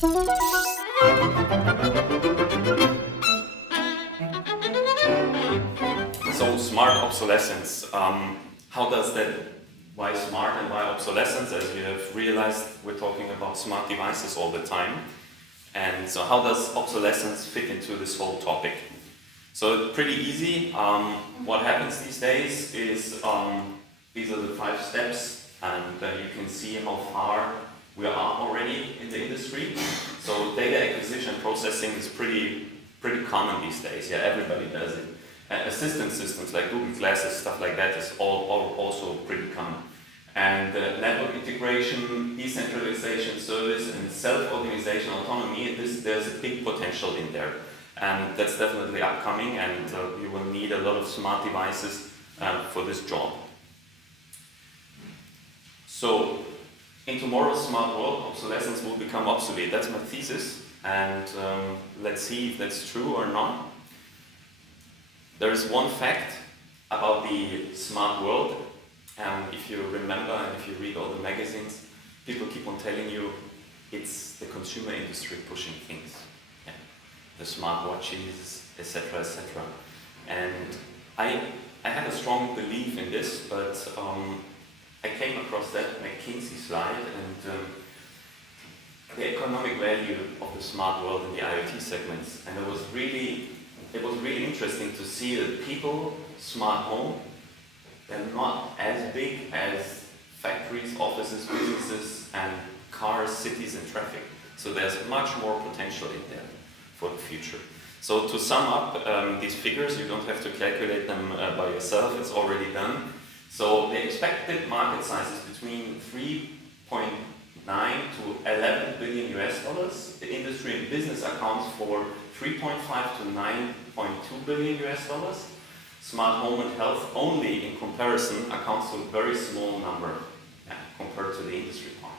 So smart obsolescence, why smart and why obsolescence? As you have realized, we're talking about smart devices all the time. And so how does obsolescence fit into this whole topic? So pretty easy. What happens these days is, these are the 5 steps, and you can see how far we are already in the industry. So data acquisition processing is pretty common these days. Yeah, everybody does it. Assistant systems like Google Glasses, stuff like that is also pretty common. And network integration, decentralization, service, and self-organization, autonomy, there's a big potential in there. And that's definitely upcoming, and you will need a lot of smart devices for this job. So, in tomorrow's smart world, obsolescence will become obsolete. That's my thesis, and let's see if that's true or not. There is one fact about the smart world. If you remember and if you read all the magazines, people keep on telling you it's the consumer industry pushing things. Yeah. The smartwatches, etc., etc. And I had a strong belief in this, but I came across that McKinsey slide, and the economic value of the smart world in the IoT segments, and it was really interesting to see that people, smart home, they're not as big as factories, offices, businesses, and cars, cities, and traffic. So there's much more potential in there for the future. So to sum up these figures, you don't have to calculate them by yourself, it's already done. So the expected market size is between 3.9 to 11 billion US dollars. The industry and business accounts for 3.5 to 9.2 billion US dollars. Smart home and health only in comparison accounts to a very small number compared to the industry part.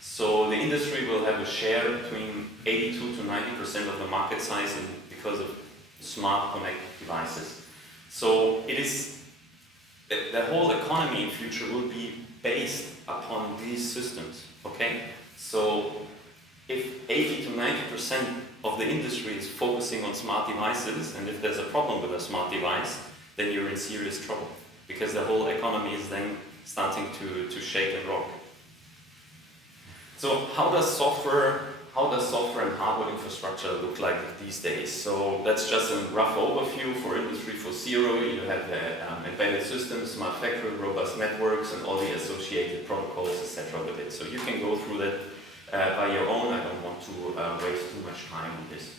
So the industry will have a share between 82 to 90% of the market size because of smart connected devices. So it is, the whole economy in future will be based upon these systems, okay? So if 80 to 90% of the industry is focusing on smart devices, and if there's a problem with a smart device, then you're in serious trouble, because the whole economy is then starting to shake and rock. So how does software and hardware infrastructure look like these days? So that's just a rough overview for Industry 4.0. You have the embedded systems, smart factory, robust networks, and all the associated protocols, etc. with it. So you can go through that by your own. I don't want to waste too much time on this.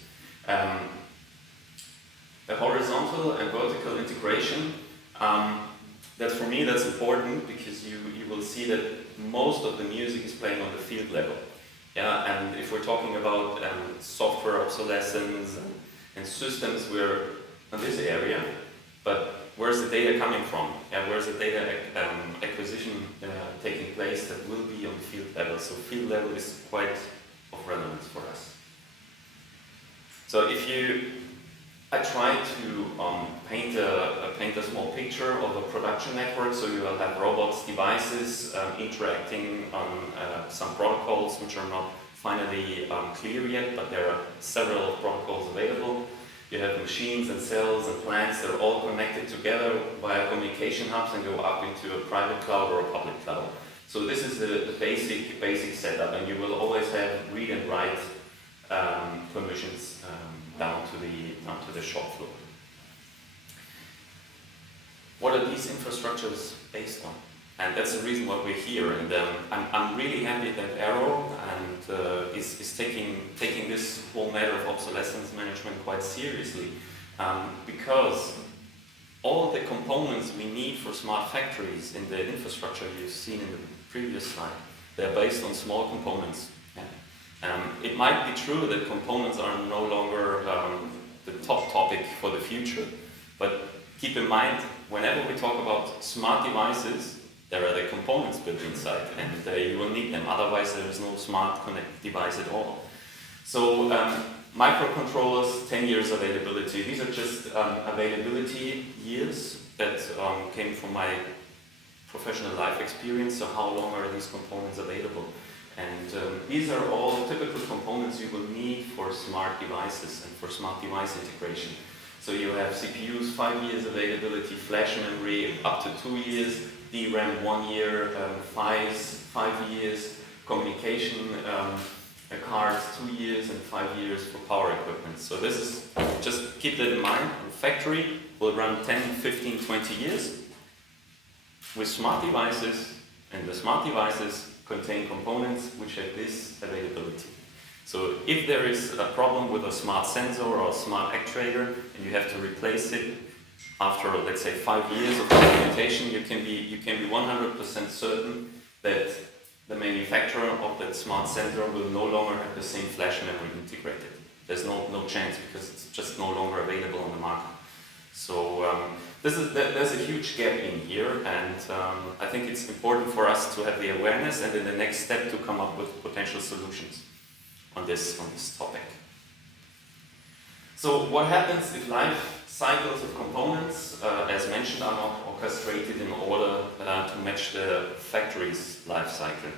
The horizontal and vertical integration, for me that's important, because you will see that most of the music is playing on the field level. Yeah, and if we're talking about software obsolescence and systems, we're in this area, but where's the data coming from? Yeah, where's the data acquisition taking place that will be on field level? So field level is quite of relevance for us. So I try to paint a small picture of a production network. So you will have robots, devices interacting on some protocols which are not finally clear yet, but there are several protocols available. You have machines and cells and plants that are all connected together via communication hubs and go up into a private cloud or a public cloud. So this is the basic setup, and you will always have read and write permissions down to the shop floor. What are these infrastructures based on? And that's the reason why we're here. And I'm really happy that Arrow is taking this whole matter of obsolescence management quite seriously, because all of the components we need for smart factories in the infrastructure you've seen in the previous slide, they're based on small components. It might be true that components are no longer the top topic for the future, but keep in mind, whenever we talk about smart devices, there are the components built inside, and you will need them, otherwise there is no smart connected device at all. So microcontrollers, 10 years availability. These are just availability years that came from my professional life experience, so how long are these components available? And these are all typical components you will need for smart devices and for smart device integration. So you have CPUs, 5 years availability, flash memory up to 2 years, DRAM 1 year, 5 years, communication cards 2 years, and 5 years for power equipment. So this is, just keep that in mind, the factory will run 10, 15, 20 years with smart devices, and the smart devices contain components which have this availability. So if there is a problem with a smart sensor or a smart actuator and you have to replace it after, let's say, 5 years of implementation, you can be 100% certain that the manufacturer of that smart sensor will no longer have the same flash memory integrated. There's no chance, because it's just no longer available on the market. So there's a huge gap in here, and I think it's important for us to have the awareness and in the next step to come up with potential solutions on this topic. So what happens if life cycles of components, as mentioned, are not orchestrated in order to match the factory's life cycle?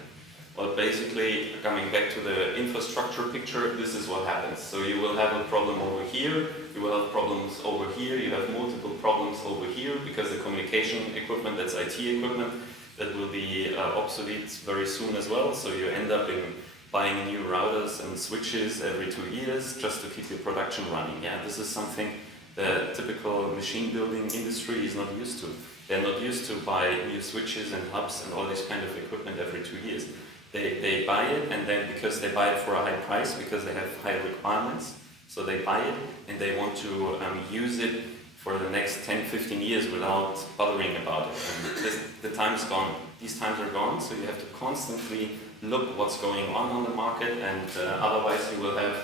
Well, basically, coming back to the infrastructure picture, this is what happens. So you will have a problem over here, you will have problems over here, you have multiple problems over here, because the communication equipment, that's IT equipment, that will be obsolete very soon as well. So you end up in buying new routers and switches every 2 years just to keep your production running. Yeah, this is something the typical machine building industry is not used to. They're not used to buy new switches and hubs and all this kind of equipment every 2 years. They buy it, and then because they buy it for a high price, because they have high requirements, so they buy it and they want to use it for the next 10, 15 years without bothering about it. And the time is gone. These times are gone, so you have to constantly look what's going on the market, and otherwise you will have,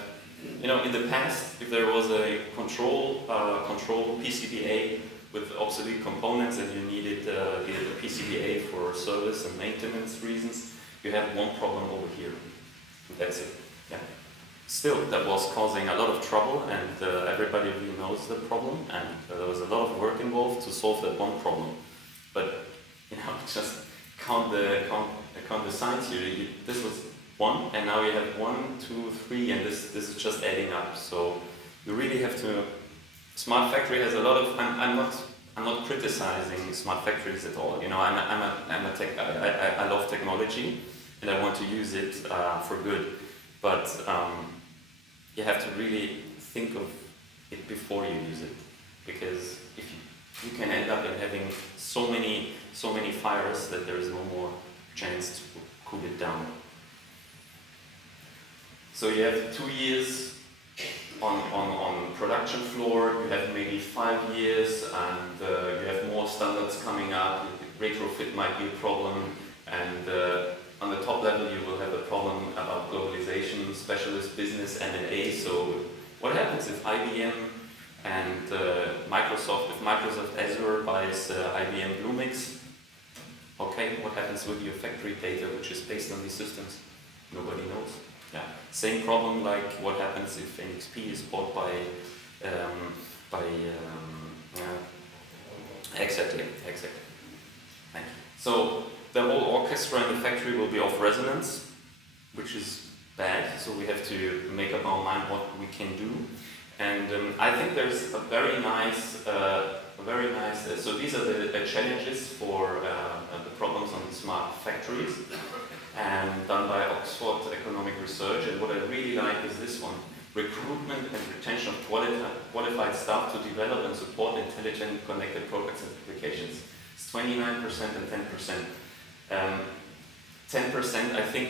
in the past, if there was a control PCBA with obsolete components and you needed the PCBA for service and maintenance reasons, you have one problem over here, and that's it. Yeah. Still, that was causing a lot of trouble, and everybody really knows the problem, and there was a lot of work involved to solve that one problem. But just count the signs here. This was 1, and now you have 1, 2, 3, and this is just adding up. So you really have to. Smart factory has a lot of. I'm not criticizing smart factories at all. I'm a tech guy. I love technology, and I want to use it for good. But you have to really think of it before you use it, because if you can end up in having so many fires that there is no more chance to cool it down. So you have 2 years on production floor, you have maybe 5 years, and you have more standards coming up. Retrofit might be a problem, and on the top level you will have a problem about globalization, specialist business, M&A. So what happens if IBM and Microsoft Azure buys IBM Bluemix? Okay, what happens with your factory data, which is based on these systems? Nobody knows. Yeah. Same problem like what happens if NXP is bought by exactly. Thank you. So the whole orchestra in the factory will be off resonance, which is bad. So we have to make up our mind what we can do. And I think there's a very nice. So these are the challenges for the problems on smart factories, and done by Oxford Economic Research. And what I really like is this one: recruitment and retention of qualified staff to develop and support intelligent connected products and applications. It's 29% and 10%. 10%, I think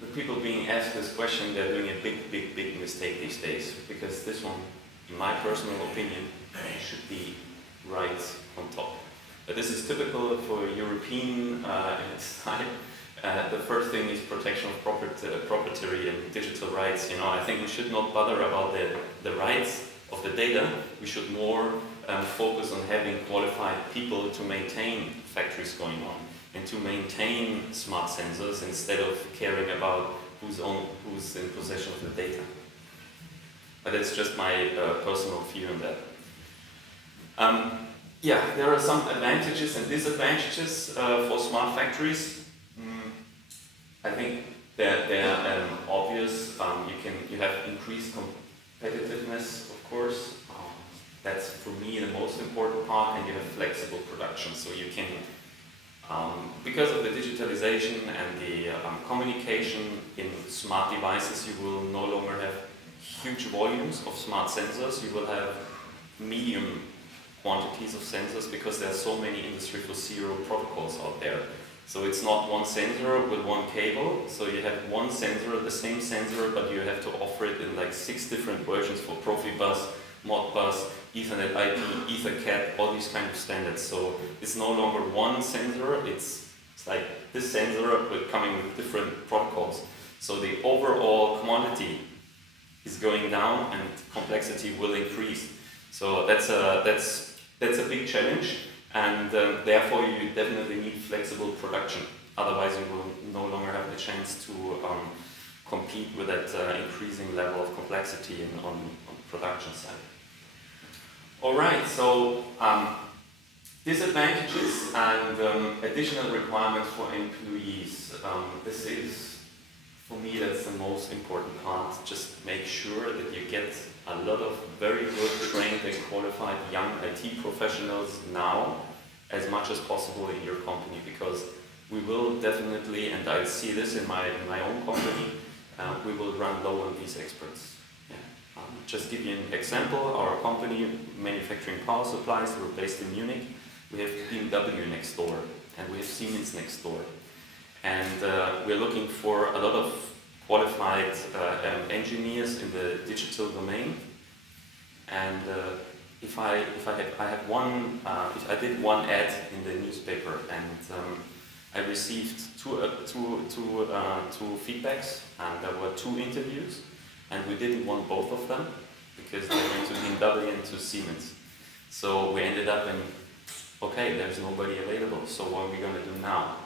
the people being asked this question, they're doing a big mistake these days, because this one, in my personal opinion, should be right on top. But this is typical for European style. The first thing is protection of proprietary and digital rights. I think we should not bother about the rights of the data. We should more focus on having qualified people to maintain factories going on and to maintain smart sensors, instead of caring about who's in possession of the data. But it's just my personal view on that. There are some advantages and disadvantages for smart factories. I think They're obvious. You have increased competitiveness, of course. That's for me the most important part, and you have flexible production. So you can, because of the digitalization and the communication in smart devices, you will no longer have huge volumes of smart sensors. You will have medium quantities of sensors because there are so many Industry 4.0 protocols out there. So it's not one sensor with one cable. So you have one sensor, the same sensor, but you have to offer it in like 6 different versions for Profibus, Modbus, Ethernet IP, EtherCAT, all these kind of standards. So it's no longer one sensor, it's like this sensor but coming with different protocols. So the overall quantity is going down and complexity will increase. So that's a big challenge, and therefore you definitely need flexible production. Otherwise you will no longer have the chance to compete with that increasing level of complexity on the production side. Alright, so disadvantages and additional requirements for employees. This is, for me, that's the most important part. Just make sure that you get a lot of very good trained and qualified young IT professionals now, as much as possible in your company, because we will definitely, and I see this in my own company, we will run low on these experts. Just give you an example, our company manufacturing power supplies, we're based in Munich. We have BMW next door, and we have Siemens next door. And we're looking for a lot of qualified engineers in the digital domain. And if I did one ad in the newspaper, and I received two feedbacks, and there were 2 interviews. And we didn't want both of them because they went to BMW and to Siemens. So we ended up in, okay, there's nobody available, so what are we going to do now?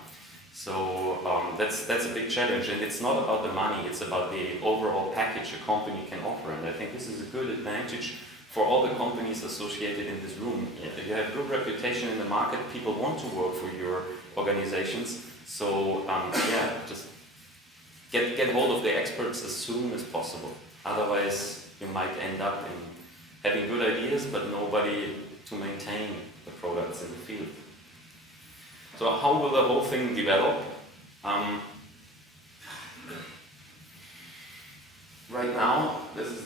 So that's a big challenge, and it's not about the money, it's about the overall package a company can offer. And I think this is a good advantage for all the companies associated in this room. If you have good reputation in the market, people want to work for your organizations. So just get hold of the experts as soon as possible. Otherwise, you might end up in having good ideas, but nobody to maintain the products in the field. So how will the whole thing develop? Right now, this is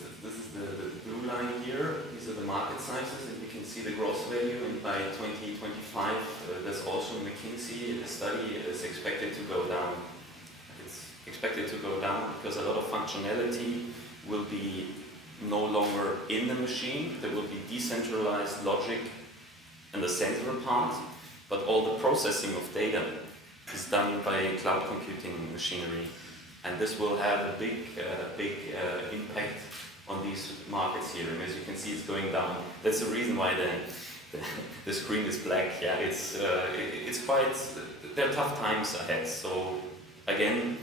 the blue line here. These are the market sizes, and you can see the gross value. And by 2025, there's also McKinsey. The study is expected to go down. Expected to go down because a lot of functionality will be no longer in the machine. There will be decentralized logic in the sensor part, but all the processing of data is done by cloud computing machinery, and this will have a big impact on these markets here. And as you can see, it's going down. That's the reason why the screen is black. Yeah, it's quite. There are tough times ahead. So again,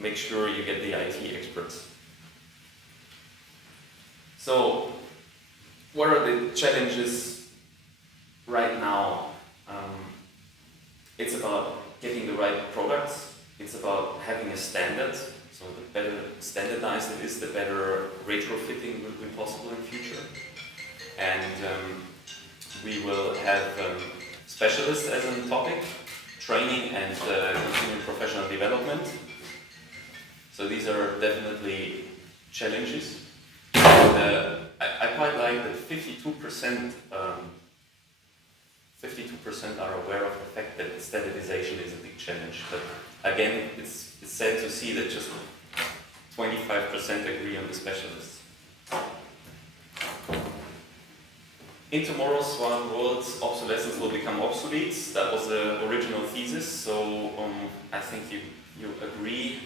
make sure you get the IT experts. So, what are the challenges right now? It's about getting the right products. It's about having a standard. So the better standardized it is, the better retrofitting will be possible in future. And we will have specialists as a topic, training and continuing professional development. So these are definitely challenges. And, I quite like that 52% are aware of the fact that standardization is a big challenge. But again, it's sad to see that just 25% agree on the specialists. In tomorrow's smart world, obsolescence will become obsolete. That was the original thesis. So I think you agree.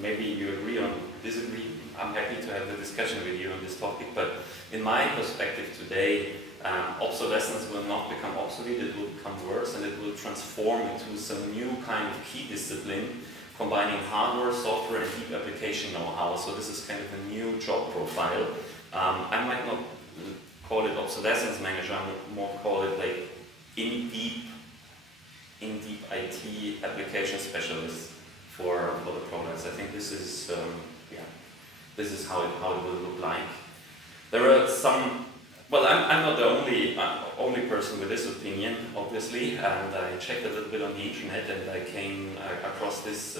Maybe you agree or disagree. I'm happy to have the discussion with you on this topic, but in my perspective today, obsolescence will not become obsolete, it will become worse, and it will transform into some new kind of key discipline, combining hardware, software, and deep application know-how. So this is kind of a new job profile. I might not call it obsolescence manager, I would more call it like in-deep IT application specialist for the products. I think this is this is how it will look like. There are some. Well, I'm not the only person with this opinion, obviously, and I checked a little bit on the internet and I came across this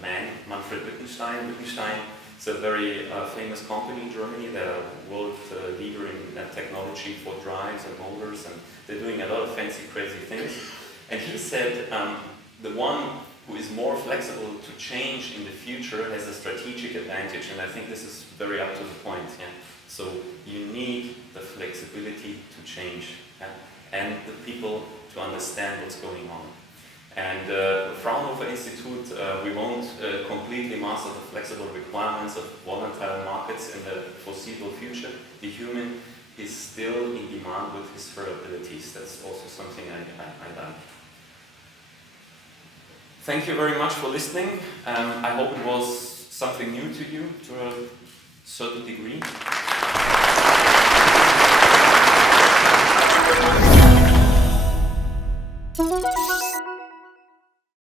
man, Manfred Wittgenstein. Wittgenstein is a very famous company in Germany. They're a world leader in technology for drives and motors, and they're doing a lot of fancy, crazy things. And he said the one who is more flexible to change in the future has a strategic advantage, and I think this is very up to the point. Yeah? So you need the flexibility to change, and the people to understand what's going on. And Fraunhofer Institute, we won't completely master the flexible requirements of volatile markets in the foreseeable future. The human is still in demand with his abilities. That's also something I like. Thank you very much for listening. I hope it was something new to you to a certain degree. Thank you.